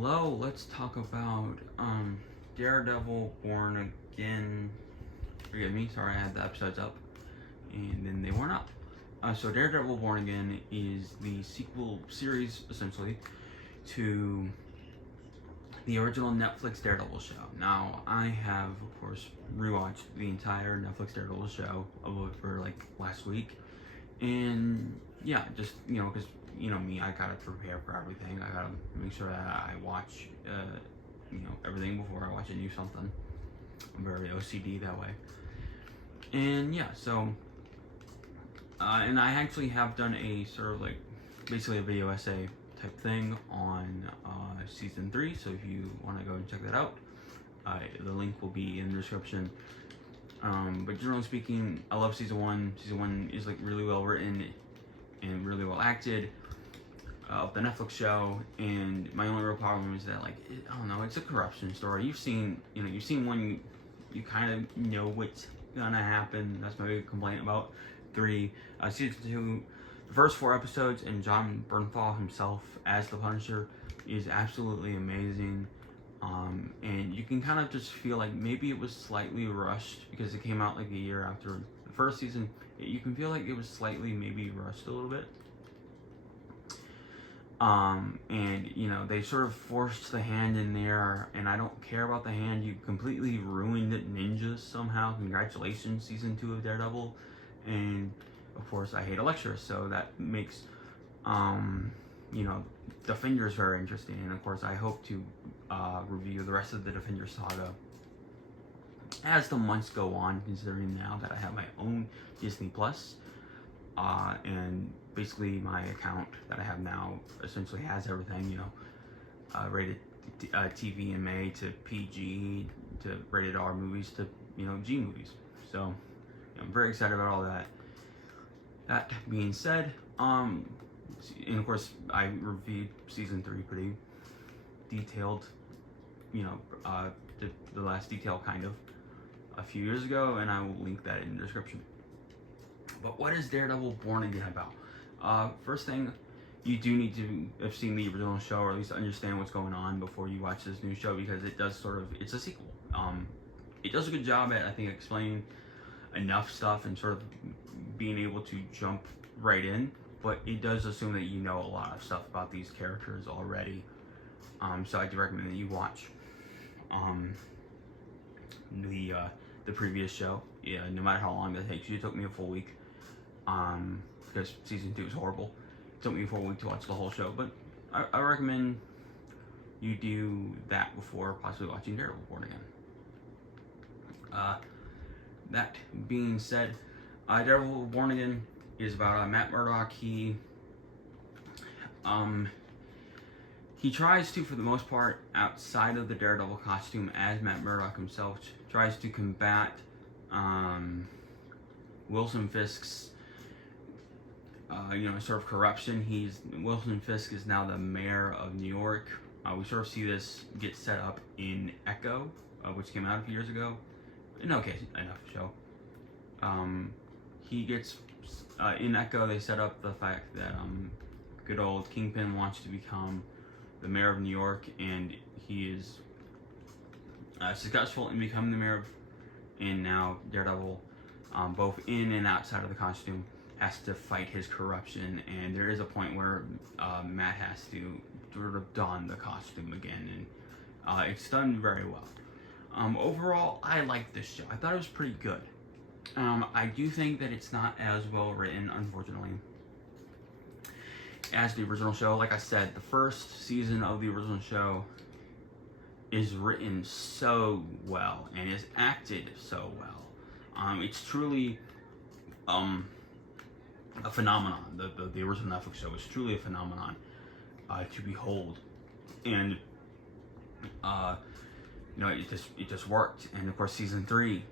Hello, let's talk about Daredevil Born Again. Forgive me, sorry, I had the episodes up and then they weren't up. So Daredevil Born Again is the sequel series, essentially, to the original Netflix Daredevil show. Now, I have, of course, rewatched the entire Netflix Daredevil show for like last week. And yeah, just, because me, I gotta prepare for everything. I gotta make sure that I watch, everything before I watch a new something. I'm very OCD that way. And yeah, so, and I actually have done a sort of like, basically a video essay type thing on season 3. So if you want to go and check that out, the link will be in the description. But generally speaking, I love season 1. Season 1 is like really well written and really well acted of the Netflix show. And my only real problem is that, like, I don't know, it's a corruption story. You've seen one, you kind of know what's gonna happen. That's my big complaint about 3. Season 2, the first 4 episodes, and John Bernthal himself as the Punisher is absolutely amazing. And you can kind of just feel like maybe it was slightly rushed because it came out like a year after the first season. You can feel like it was slightly maybe rushed a little bit. And they sort of forced the hand in there, and I don't care about the hand. You completely ruined it, ninjas, somehow. Congratulations, season 2 of Daredevil. And of course, I hate Elektra, so that makes Defenders very interesting. And of course, I hope to review the rest of the Defenders saga as the months go on, considering now that I have my own Disney Plus, and basically my account that I have now essentially has everything, rated TV and MA to PG to rated R movies to G movies. So I'm very excited about all that. That being said, and of course I reviewed season 3 pretty detailed, the last detail kind of a few years ago, and I will link that in the description. But what is Daredevil Born Again about? First thing, you do need to have seen the original show, or at least understand what's going on before you watch this new show, because it does it's a sequel. It does a good job at, I think, explaining enough stuff and sort of being able to jump right in, but it does assume that you know a lot of stuff about these characters already. So I do recommend that you watch the previous show. Yeah, no matter how long that takes you. It took me a full week, because season 2 is horrible. It took me a full week to watch the whole show, but I recommend you do that before possibly watching Daredevil Born Again. That being said, Daredevil Born Again is about Matt Murdock. He tries to, for the most part, outside of the Daredevil costume as Matt Murdock himself, tries to combat Wilson Fisk's sort of corruption. Wilson Fisk is now the mayor of New York. We sort of see this get set up in Echo, which came out a few years ago. No, okay, enough show. He gets in Echo. They set up the fact that good old Kingpin wants to become the mayor of New York, and he is successful in becoming the mayor and now Daredevil, both in and outside of the costume, has to fight his corruption. And there is a point where Matt has to sort of don the costume again, and it's done very well. Overall, I like this show. I thought it was pretty good. I do think that it's not as well written, unfortunately, as the original show. Like I said, the first season of the original show is written so well and is acted so well. It's truly a phenomenon. The original Netflix show is truly a phenomenon to behold, and it just worked. And of course, season 3,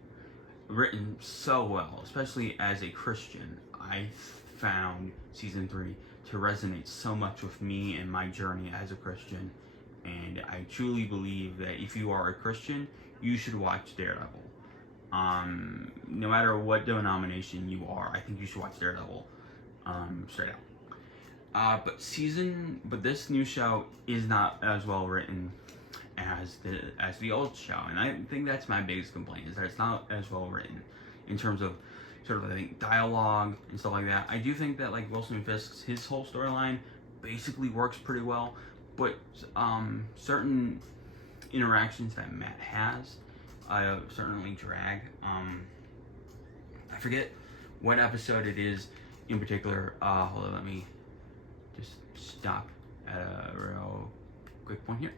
written so well, especially as a Christian. I found season 3 to resonate so much with me and my journey as a Christian, and I truly believe that if you are a Christian, you should watch Daredevil. No matter what denomination you are, I think you should watch Daredevil, straight But this new show is not as well written as the old show, and I think that's my biggest complaint, is that it's not as well written in terms of sort of, I think, dialogue and stuff like that. I do think that like Wilson Fisk's, his whole storyline basically works pretty well, but certain interactions that Matt has certainly drag. I forget what episode it is in particular. Hold on, let me just stop at a real quick point here.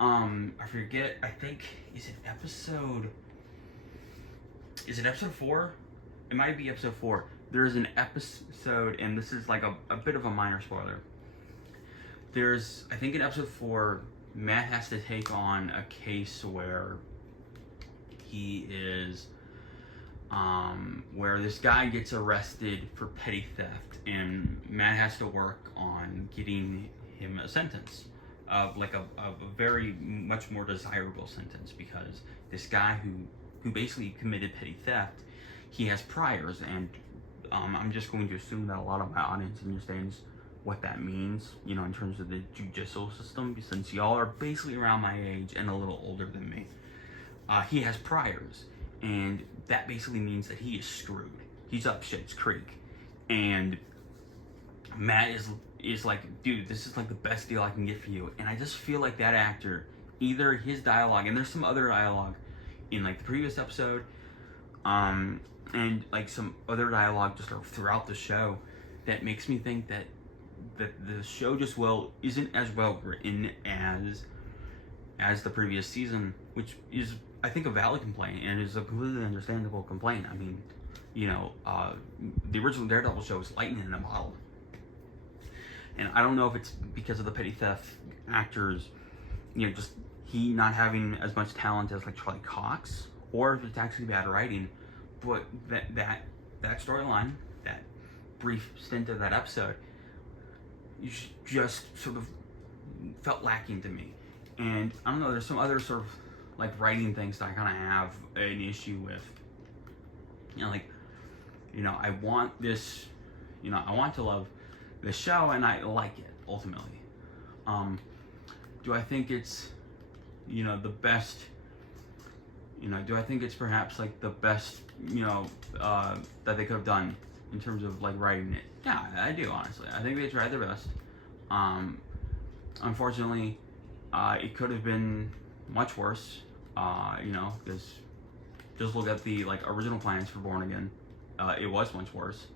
I forget, I think, is it episode 4? It might be episode 4. There's an episode, and this is like a bit of a minor spoiler. There's, I think in episode 4, Matt has to take on a case where he is, where this guy gets arrested for petty theft, and Matt has to work on getting him a sentence of like a very much more desirable sentence, because this guy who basically committed petty theft, he has priors, and I'm just going to assume that a lot of my audience understands what that means, you know, in terms of the judicial system, since y'all are basically around my age and a little older than me. He has priors, and that basically means that he is screwed. He's up shit's creek, and Matt is like, dude, this is like the best deal I can get for you. And I just feel like that actor, either his dialogue, and there's some other dialogue in like the previous episode, and like some other dialogue just throughout the show, that makes me think that the show just isn't as well written as the previous season, which is, I think, a valid complaint, and is a completely understandable complaint. I mean, you know, the original Daredevil show was lightning in a bottle, and I don't know if it's because of the petty theft actors, you know, just he not having as much talent as like Charlie Cox, or if it's actually bad writing. But that storyline, that brief stint of that episode, just sort of felt lacking to me. And I don't know, there's some other sort of like writing things that I kind of have an issue with. You know, like, you know, I want this, you know, I want to love the show, and I like it ultimately. Do I think it's, you know, the best? You know, do I think it's perhaps like the best, you know, that they could have done in terms of like writing it? Yeah, I do, honestly. I think they tried their best. Unfortunately, it could have been much worse. You know, because just look at the like original plans for Born Again. It was much worse.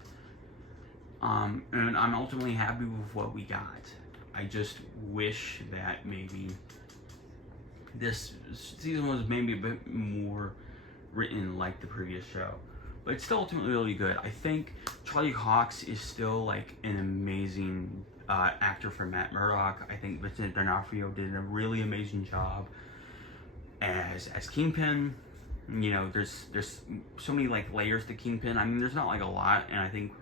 And I'm ultimately happy with what we got. I just wish that maybe this season was maybe a bit more written like the previous show, but it's still ultimately really good. I think Charlie Cox is still like an amazing actor for Matt Murdock. I think Vincent D'Onofrio did a really amazing job as Kingpin. You know, there's so many like layers to Kingpin. I mean, there's not like a lot, and I think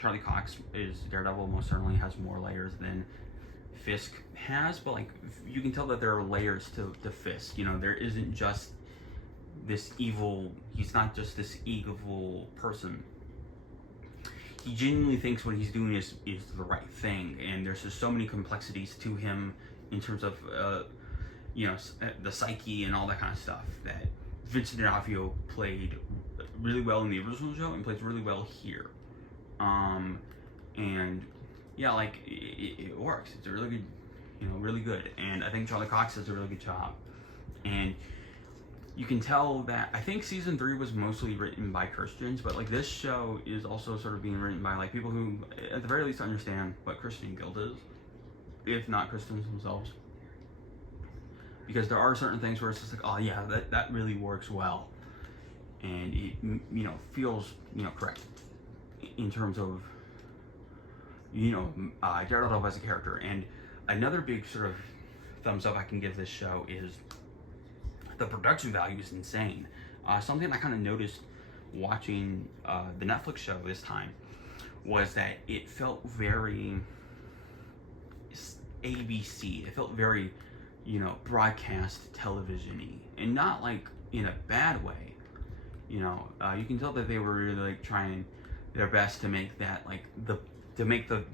Charlie Cox is Daredevil most certainly has more layers than Fisk has, but like you can tell that there are layers to Fisk. You know, there isn't just this evil, he's not just this evil person. He genuinely thinks what he's doing is the right thing, and there's just so many complexities to him in terms of you know, the psyche and all that kind of stuff that Vincent D'Onofrio played really well in the original show and plays really well here. And yeah, like it works. It's a really good, you know, really good. And I think Charlie Cox does a really good job. And you can tell that I think season 3 was mostly written by Christians, but like this show is also sort of being written by like people who, at the very least, understand what Christian guilt is, if not Christians themselves. Because there are certain things where it's just like, oh yeah, that really works well, and it, you know, feels, you know, correct in terms of, you know, Daredevil as a character. And another big sort of thumbs up I can give this show is the production value is insane. Something I kind of noticed watching the Netflix show this time was that it felt very ABC. It felt very, you know, broadcast television-y, and not like in a bad way. You know, you can tell that they were really like trying their best to make that like to make the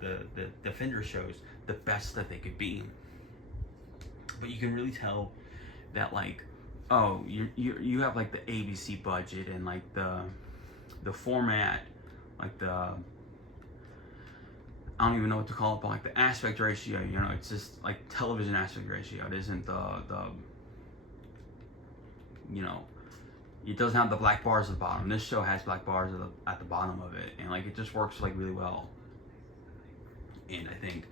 the Defender shows the best that they could be. But you can really tell that, like, oh, you have like the ABC budget and like the format, like the, I don't even know what to call it, but like the aspect ratio, you know, it's just like television aspect ratio. It isn't the you know, it doesn't have the black bars at the bottom. This show has black bars at the bottom of it, and like it just works like really well. And I think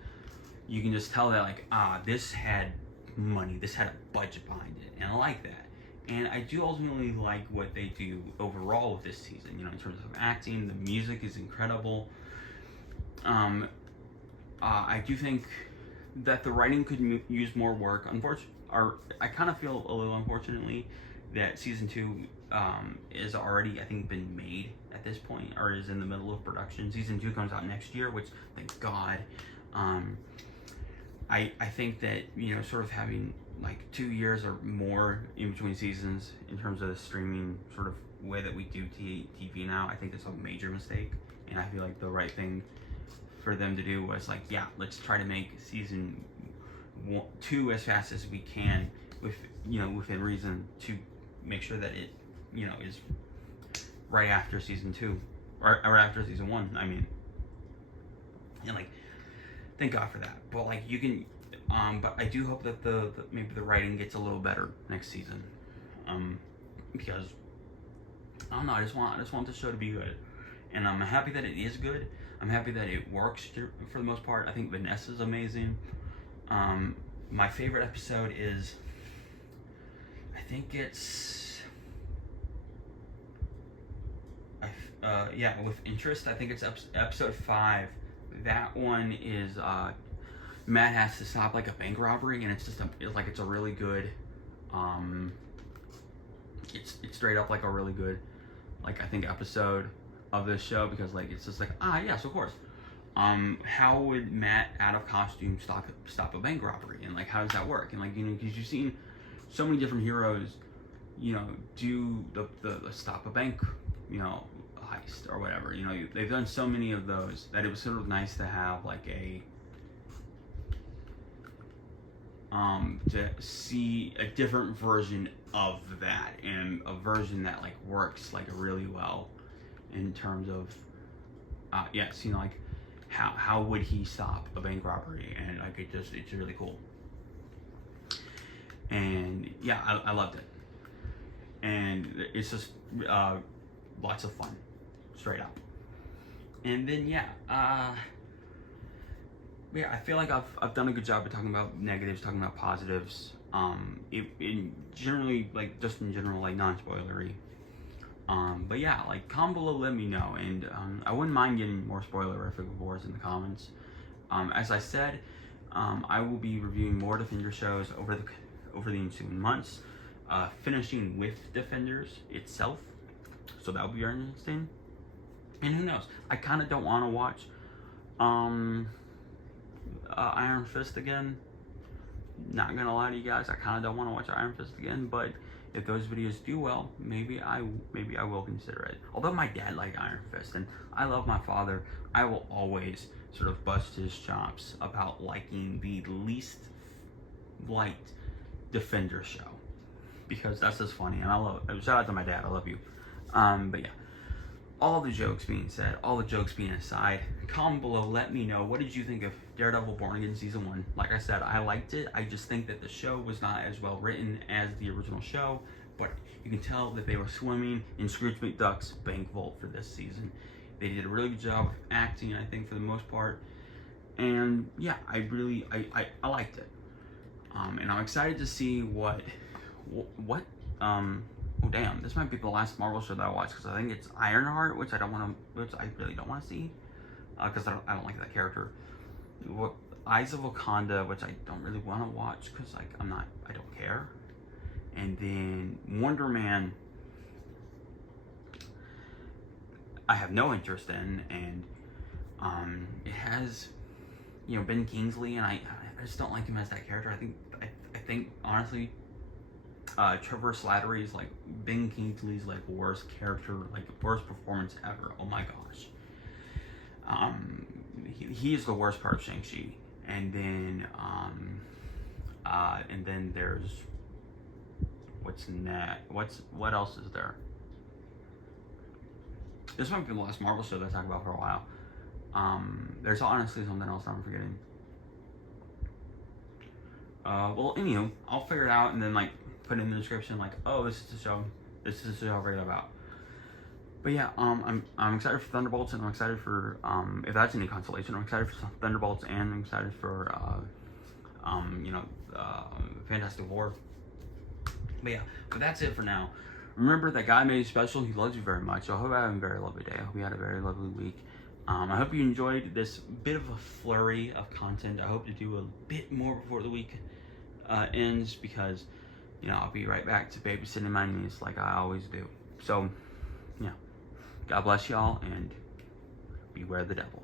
you can just tell that, like, this had money, this had a budget behind it, and I like that. And I do ultimately like what they do overall with this season, you know, in terms of acting. The music is incredible. I do think that the writing could use more work. I kind of feel a little unfortunately that season 2 is already, I think, been made at this point, or is in the middle of production. Season 2 comes out next year, which, thank God. I think that, you know, sort of having like 2 years or more in between seasons in terms of the streaming sort of way that we do TV now, I think that's a major mistake. And I feel like the right thing for them to do was like, yeah, let's try to make season 2 as fast as we can, with, you know, within reason, to make sure that it, you know, is right after season 2 or right after season 1. I mean, and like, thank God for that. But like, you can, but I do hope that the maybe the writing gets a little better next season, because I don't know. I just want the show to be good, and I'm happy that it is good. I'm happy that it works for the most part. I think Vanessa's amazing. My favorite episode is, I think it's, yeah, with interest. I think it's episode 5. That one is Matt has to stop like a bank robbery, and it's just it's a really good, it's straight up like a really good, like, I think, episode of this show, because like it's just like, yes, of course. How would Matt out of costume stop a bank robbery, and like how does that work? And like, you know, because you've seen so many different heroes, you know, do the stop a bank, you know, heist or whatever. You know, they've done so many of those that it was sort of nice to have like a to see a different version of that, and a version that like works like really well in terms of yes, you know, like how would he stop a bank robbery, and like it's really cool. And yeah, I loved it, and it's just lots of fun, straight up. And then yeah, I feel like I've done a good job of talking about negatives, talking about positives, in generally, like, just in general, like, non-spoilery. But yeah, like, comment below, let me know, and I wouldn't mind getting more spoilerific wars in the comments. As I said, I will be reviewing more Defender shows over the ensuing months, finishing with Defenders itself, so that'll be very interesting. And who knows, I kind of don't want to watch Iron Fist again. Not gonna lie to you guys, I kind of don't want to watch Iron Fist again, but if those videos do well, maybe I will consider it. Although my dad liked Iron Fist, and I love my father, I will always sort of bust his chops about liking the least liked Defender show, because that's just funny, and I love it. Shout out to my dad, I love you. But yeah, all the jokes being said, all the jokes being aside, comment below, let me know, what did you think of Daredevil Born Again Season 1? Like I said, I liked it. I just think that the show was not as well written as the original show, but you can tell that they were swimming in Scrooge McDuck's bank vault for this season. They did a really good job of acting, I think, for the most part. And yeah, I liked it. And I'm excited to see what oh damn, this might be the last Marvel show that I watch, because I think it's Ironheart, which I really don't want to see, because I don't like that character. Eyes of Wakanda, which I don't really want to watch, because like I don't care. And then Wonder Man, I have no interest in, and it has, you know, Ben Kingsley, and I just don't like him as that character. I think honestly, Trevor Slattery is like Ben Kingsley's like worst character, like worst performance ever. Oh my gosh. he is the worst part of Shang-Chi. And then there's what's next? What else is there? This might be the last Marvel show that I talk about for a while. There's honestly something else I'm forgetting. Well, anywho, I'll figure it out and then like put it in the description, like, oh, this is the show. This is the show I'll figure it about. But yeah, I'm excited for Thunderbolts, and I'm excited for if that's any consolation, I'm excited for Thunderbolts, and I'm excited for Fantastic Four. But yeah, but that's it for now. Remember that God made you special. He loves you very much. So I hope I have a very lovely day. I hope you had a very lovely week. I hope you enjoyed this bit of a flurry of content. I hope to do a bit more before the week ends, because I'll be right back to babysitting my niece like I always do. So yeah, God bless y'all, and beware the devil.